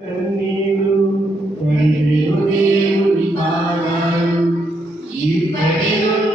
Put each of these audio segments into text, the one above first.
కన్నీరు దేవుని పాదాలు. ఇప్పటి నుండి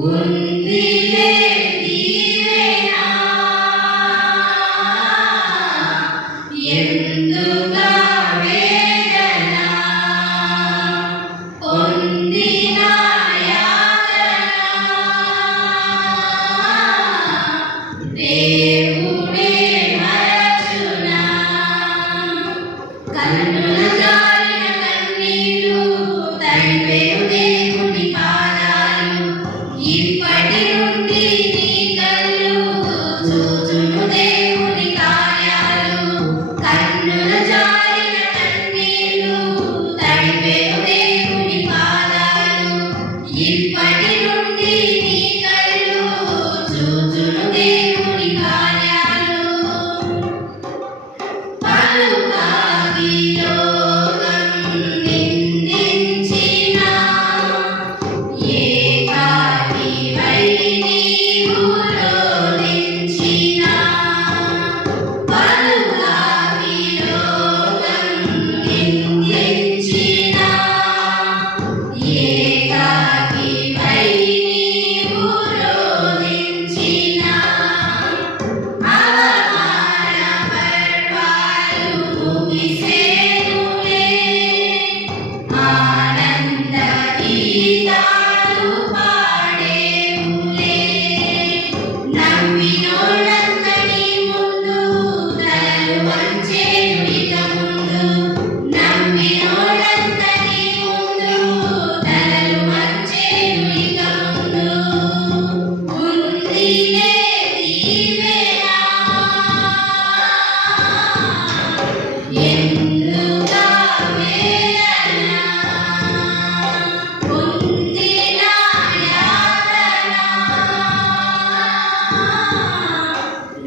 Good evening.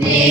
Amen.